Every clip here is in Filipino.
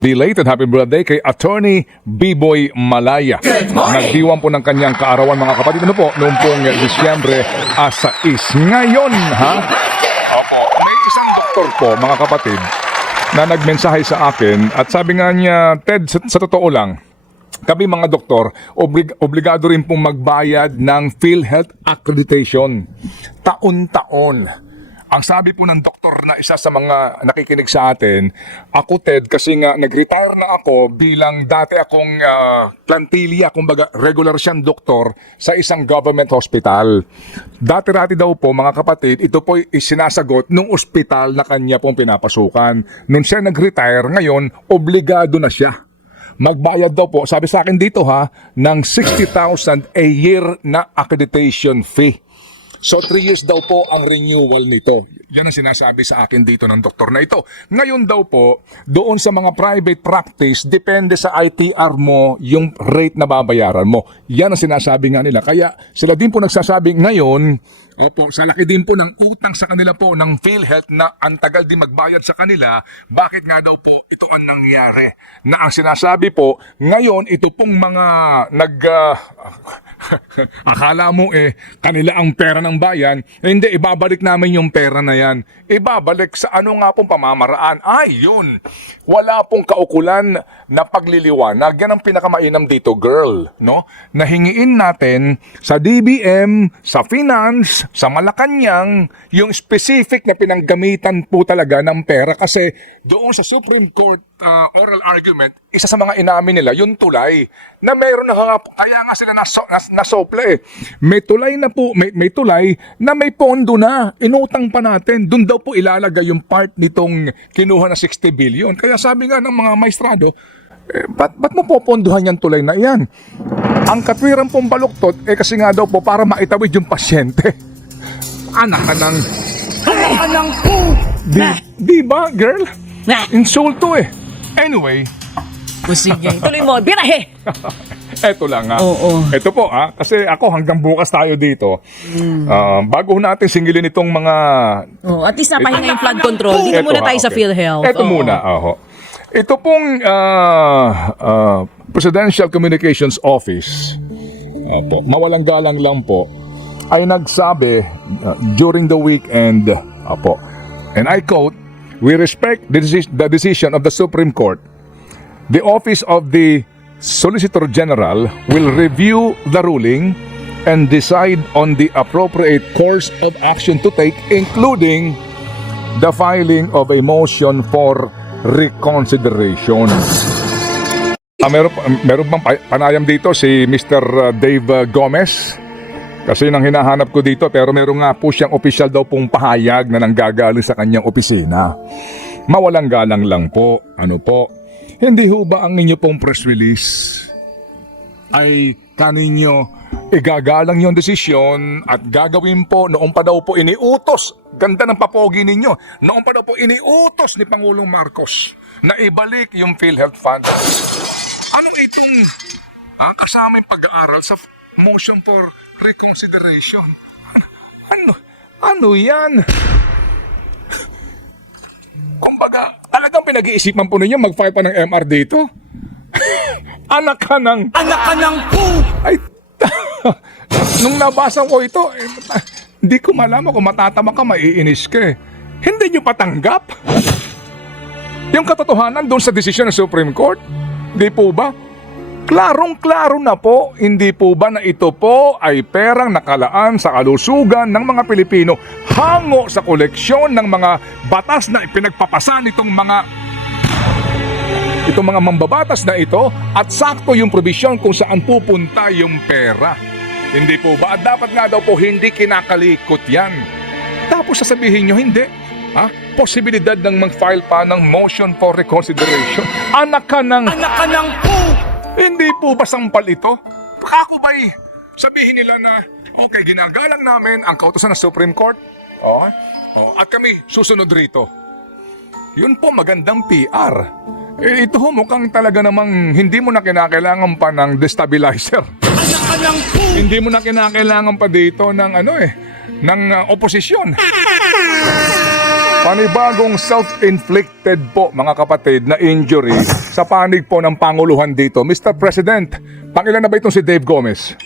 Belated happy birthday kay Attorney B-Boy Malaya. Nagdiwang po ng kanyang kaarawan mga kapatid. Ano po? Noong pong Disyembre 6. Ngayon, ha? Opo, may isang doktor po mga kapatid na nagmensahe sa akin at sabi nga niya, Ted, sa totoo lang, kami mga doktor, obligado rin pong magbayad ng PhilHealth accreditation. Taon-taon. Ang sabi po ng doktor na isa sa mga nakikinig sa atin, ako Ted, kasi nga nag-retire na ako bilang dati akong plantilla, kumbaga regular siyang doktor sa isang government hospital. Dati-rati daw po mga kapatid, ito po isinasagot nung ospital na kanya pong pinapasukan. Nung siya nag-retire, ngayon, obligado na siya. Magbayad daw po, sabi sa akin dito ha, ng 60,000 a year na accreditation fee. So 3 years daw po ang renewal nito. Yan ang sinasabi sa akin dito ng doktor na ito. Ngayon daw po, doon sa mga private practice, depende sa ITR mo yung rate na babayaran mo. Yan ang sinasabi nga nila. Kaya sila din po nagsasabi ngayon, opo, sa laki din po ng utang sa kanila po ng PhilHealth na ang tagal din magbayad sa kanila, bakit nga daw po ito ang nangyari? Na ang sinasabi po, ngayon ito pong mga akala mo kanila ang pera ng bayan, hindi, ibabalik namin yung pera na yan. Ibabalik sa ano nga pong pamamaraan. Ay, yun. Wala pong kaukulan na pagliliwanag. Yan ang pinakamainam dito, girl. No? Nahingiin natin sa DBM, sa finance, sa Malacanang, yung specific na pinanggamitan po talaga ng pera kasi doon sa Supreme Court oral argument, isa sa mga inamin nila, yung tulay, na mayroon na kaya nga sila nasopla May tulay na po, may tulay na may pondo na, inutang pa natin, doon daw po ilalagay yung part nitong kinuha na 60 billion. Kaya sabi nga ng mga maestrado, ba't mo poponduhan yung tulay na yan? Ang katwiran pong baluktot, kasi nga daw po para maitawid yung pasyente. Anak ka ng... Di ba, girl? Insulto Anyway. Sige, tuloy mo. Birahe! Eto lang nga. Oo. Eto po kasi ako hanggang bukas tayo dito. Bago natin singilin itong mga... At least napahinga yung flood control. Dito muna tayo sa PhilHealth. Eto muna. Ito pong Presidential Communications Office, mawalang galang lang po, ay nagsabi during the weekend, and I quote, "We respect the decision of the Supreme Court. The Office of the Solicitor General will review the ruling and decide on the appropriate course of action to take, including the filing of a motion for reconsideration." Meron bang panayam dito si Mr. Dave Gomez? Kasi nang hinahanap ko dito, pero meron nga po siyang opisyal daw pong pahayag na nanggagaling sa kanyang opisina. Mawalang galang lang po. Ano po? Hindi ho ba ang inyo pong press release ay kaninyo igagalang yung desisyon at gagawin po noong pa daw po iniutos, ganda ng papogi ninyo, noong pa daw po iniutos ni Pangulong Marcos na ibalik yung PhilHealth Fund. Anong itong kasamang pag-aaral sa motion for reconsideration? Ano yan? Kumbaga, talagang pinag-iisipan po ninyo mag-file pa ng MR dito? Anak ka ng Ay, nung nabasa ko ito, hindi ko malaman kung matatama ka, maiinis ka Hindi nyo patanggap? Yung katotohanan doon sa desisyon ng Supreme Court? Di po ba? Klarong-klaro na po, hindi po ba na ito po ay perang nakalaan sa kalusugan ng mga Pilipino hango sa koleksyon ng mga batas na ipinagpapasa nitong mga mambabatas na ito at sakto yung probisyon kung saan pupunta yung pera. Hindi po ba? At dapat nga daw po hindi kinakalikot yan. Tapos sasabihin nyo, hindi. Posibilidad ng mag-file pa ng motion for reconsideration. Anak ka ng Hindi po ba sampal ito? Ako ba'y sabihin nila na, okay, ginagalang namin ang kautusan ng Supreme Court, at kami susunod rito. Yun po magandang PR. Ito mukhang talaga namang hindi mo na kinakailangan pa ng destabilizer. Hindi mo na kinakailangan pa dito ng ng oposisyon. Panibagong self-inflicted po, mga kapatid, na injury sa panig po ng Panguluhan dito. Mr. President, pangilan na ba itong si Dave Gomez?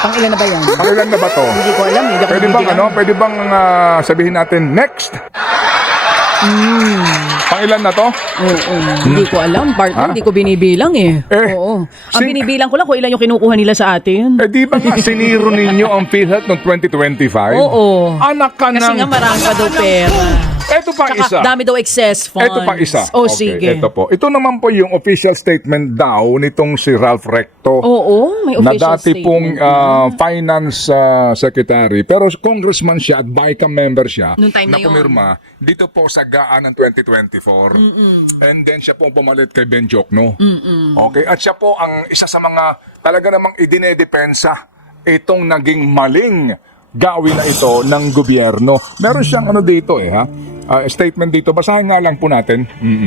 Pang-ilan na ba yan? Pangilan na ba to? Hindi ko alam. Hindi ako Pwede bang, nabibilang. pwede bang sabihin natin next? Pangilan na to? Oo, hindi ko alam. Partner, Ha? hindi ko binibilang eh. Eh, Oo. Ang sin- binibilang ko lang kung ilan yung kinukuha nila sa atin. Eh di ba nga siniro ninyo ang PhilHealth noong 2025? Oo. Anak ka Kasi nga ng... marami pa daw pera. Eto pa Tsaka isa. dami daw excess funds. Ito pa isa. Oh, Okay, sige. Ito po. Ito naman po yung official statement daw nitong si Ralph Recto. Oo, may Na official dati statement. pong finance secretary. Pero congressman siya at BICAM member siya. Noong time na yun. pumirma dito po sa GAA ng 2024. And then siya po pumalit kay Ben Jokno. Okay. At siya po ang isa sa mga talaga namang idinedepensa itong naging maling gawin na ito ng gobyerno. Meron siyang ano dito statement dito. Basahin nga lang po natin.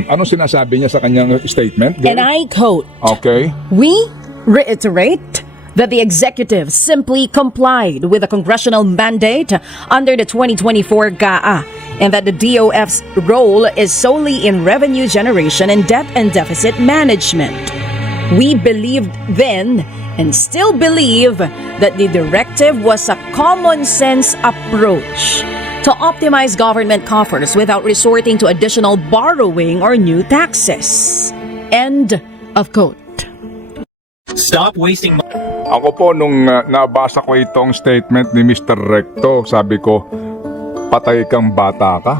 Anong sinasabi niya sa kanyang statement? And I quote, Okay. "We reiterate that the executive simply complied with the congressional mandate under the 2024 GAA and that the DOF's role is solely in revenue generation and debt and deficit management. We believed then and still believe that the directive was a common sense approach to optimize government coffers without resorting to additional borrowing or new taxes." End of quote. Stop wasting money. Ako po, nung nabasa ko itong statement ni Mr. Recto, sabi ko, patay kang bata ka.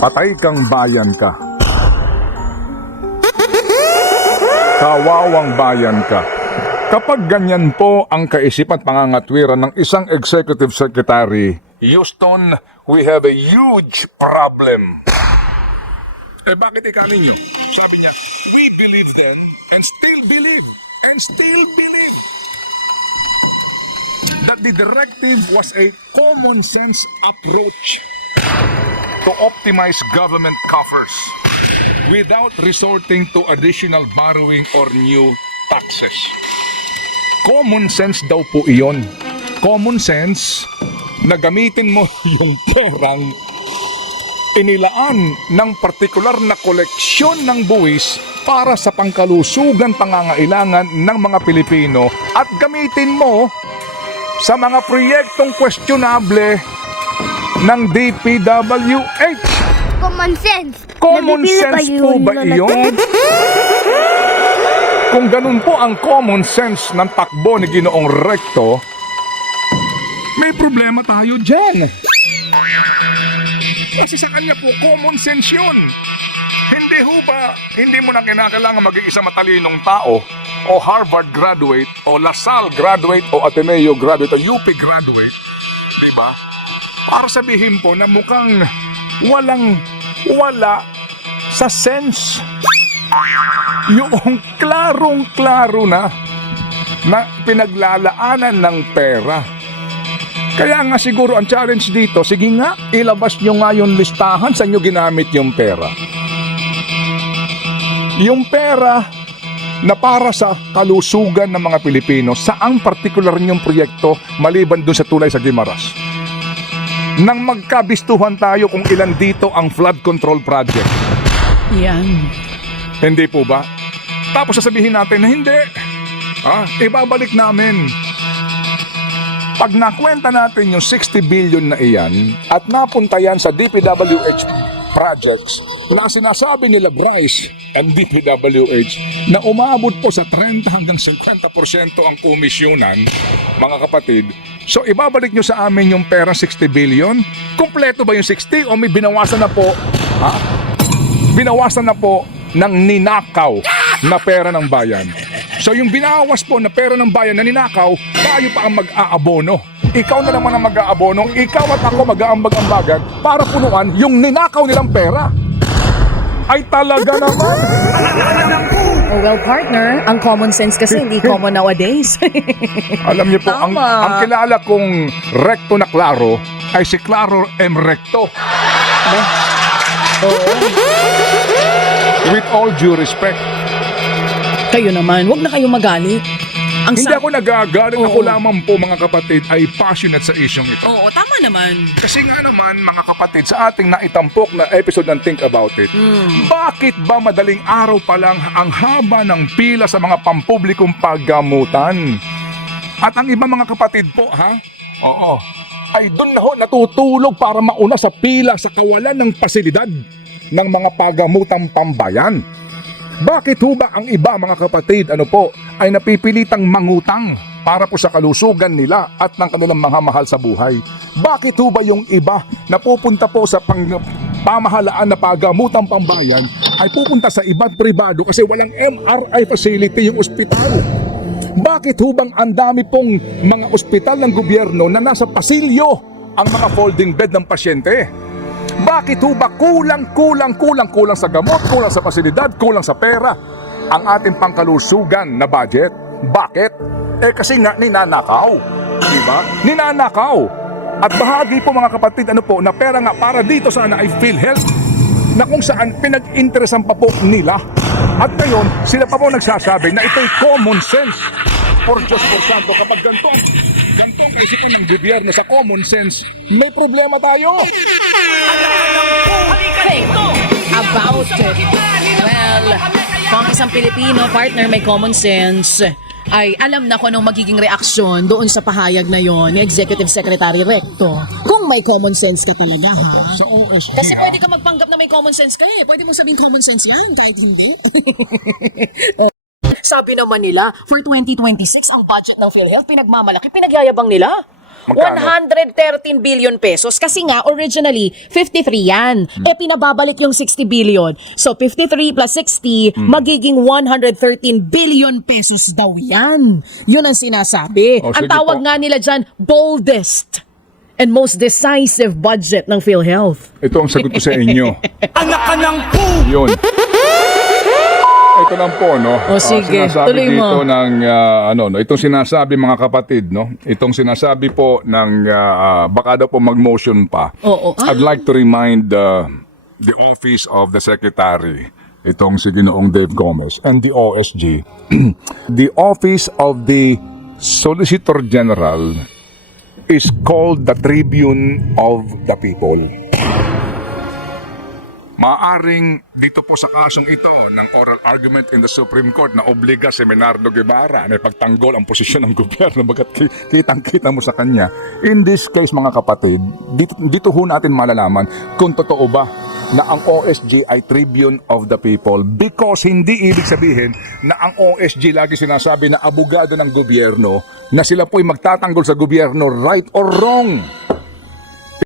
Patay kang bayan ka. Kawawang bayan ka. Kapag ganyan po ang kaisipan at pangangatwiran ng isang executive secretary, Houston, we have a huge problem. Eh bakit ikaw ninyo? Sabi niya, we believe then and still believe that the directive was a common sense approach to optimize government coffers without resorting to additional borrowing or new taxes. Common sense daw po iyon. Common sense na gamitin mo yung perang inilaan ng partikular na koleksyon ng buwis para sa pangkalusugan pangangailangan ng mga Pilipino at gamitin mo sa mga proyektong questionable ng DPWH. Common sense. Common sense po ba iyon? Kung ganun po ang common sense ng takbo ni Ginoong Recto, may problema tayo dyan. Kasi sa kanya po, common sense yun. Hindi mo na kinakailangan maging isang matalinong tao o Harvard graduate o LaSalle graduate o Ateneo graduate o UP graduate, di ba? Para sabihin po na mukhang wala sa sense. Yung klarong-klaro na pinaglalaanan ng pera. Kaya nga siguro ang challenge dito, sige nga, ilabas nyo nga yung listahan sa inyo ginamit yung pera. Yung pera na para sa kalusugan ng mga Pilipino, saang partikular niyong proyekto maliban dun sa tulay sa Guimaras? Nang magkabistuhan tayo kung ilan dito ang flood control project. Yan. Hindi po ba? Tapos sasabihin natin na hindi. Ibabalik namin. Pag nakwenta natin yung 60 billion na iyan at napunta yan sa DPWH projects na sinasabi nila Bryce and DPWH na umabot po sa 30 hanggang 50% ang komisyonan, mga kapatid. So ibabalik nyo sa amin yung pera 60 billion? Kumpleto ba yung 60 o may binawasan na po? Binawasan na po ng ninakaw na pera ng bayan. So yung binawas po na pera ng bayan na ninakaw, tayo pa ang mag-aabono. Ikaw na naman ang mag-aabono, ikaw at ako mag-aambag-ambagan para punuan yung ninakaw nilang pera. Ay talaga naman! Oh, well, partner, ang common sense kasi hindi common nowadays. Alam niyo po, ang Tama. kilala kong recto na klaro ay si Claro M. Recto. With all due respect. Kayo naman, wag na kayong magalit. Ang Hindi sa- ako nagagalit. Oo. Ako lamang po mga kapatid ay passionate sa isyong ito. Oo, tama naman. Kasi nga naman mga kapatid, sa ating naitampok na episode ng Think About It, bakit ba madaling araw pa lang ang haba ng pila sa mga pampublikong paggamutan? At ang iba mga kapatid po, ha? Oo. Ay doon na ho natutulog para mauna sa pila sa kawalan ng pasilidad ng mga pagamutang pambayan. Bakit ho ba ang iba mga kapatid, ay napipilitang mangutang para po sa kalusugan nila at ng kanilang mga mahal sa buhay? Bakit ho ba yung iba na pupunta po sa pamahalaan na pagamutang pambayan ay pupunta sa ibang pribado kasi walang MRI facility yung ospital? Bakit ho bang ang dami pong mga ospital ng gobyerno na nasa pasilyo ang mga folding bed ng pasyente? Bakit ho ba kulang sa gamot, kulang sa pasilidad, kulang sa pera ang ating pangkalusugan na budget? Bakit? Kasi nga ninanakaw. Diba? Ninanakaw. At bahagi po mga kapatid, na pera nga para dito sana ay PhilHealth na kung saan pinag-interesan pa po nila. At ngayon, sila pa po nagsasabi na ito'y common sense. Por Diyos, por Santo, kapag ganito ang isipin ng gobyerno sa common sense, may problema tayo. Think about it. Well, kung isang Pilipino partner may common sense, ay alam na ko anong magiging reaksyon doon sa pahayag na yon ni Executive Secretary Recto. Kung may common sense ka talaga, ha? Sa OSG, Kasi pwede ka magpanggap na may common sense ka eh. Pwede mong sabihin common sense yan, kahit hindi. Sabi naman nila, for 2026, ang budget ng PhilHealth, pinagmamalaki, pinagyayabang nila. Magkano? 113 billion pesos. Kasi nga, originally, 53 yan. Pinababalik yung 60 billion. So, 53 plus 60, magiging 113 billion pesos daw yan. Yun ang sinasabi. O, Ang sige tawag po. nga nila dyan, boldest and most decisive budget ng PhilHealth. ito ang sagot ko sa inyo. Anak ka ng Yun. Ito lang po, no? O, sige. Sinasabi Tuloy mo. dito ng, itong sinasabi mga kapatid, no? Itong sinasabi po ng, baka daw po mag-motion pa. Oo. I'd like to remind the Office of the Secretary, itong si Ginoong Dave Gomez, and the OSG, the Office of the Solicitor General is called the Tribune of the People. Maaring dito po sa kasong ito ng oral argument in the Supreme Court na obliga si Menardo Guevara na ipagtanggol ang posisyon ng gobyerno bagat kitang-kita mo sa kanya. In this case mga kapatid, dito ho natin malalaman kung totoo ba na ang OSG ay Tribune of the People, because hindi ibig sabihin na ang OSG lagi sinasabi na abogado ng gobyerno na sila po'y magtatanggol sa gobyerno, right or wrong.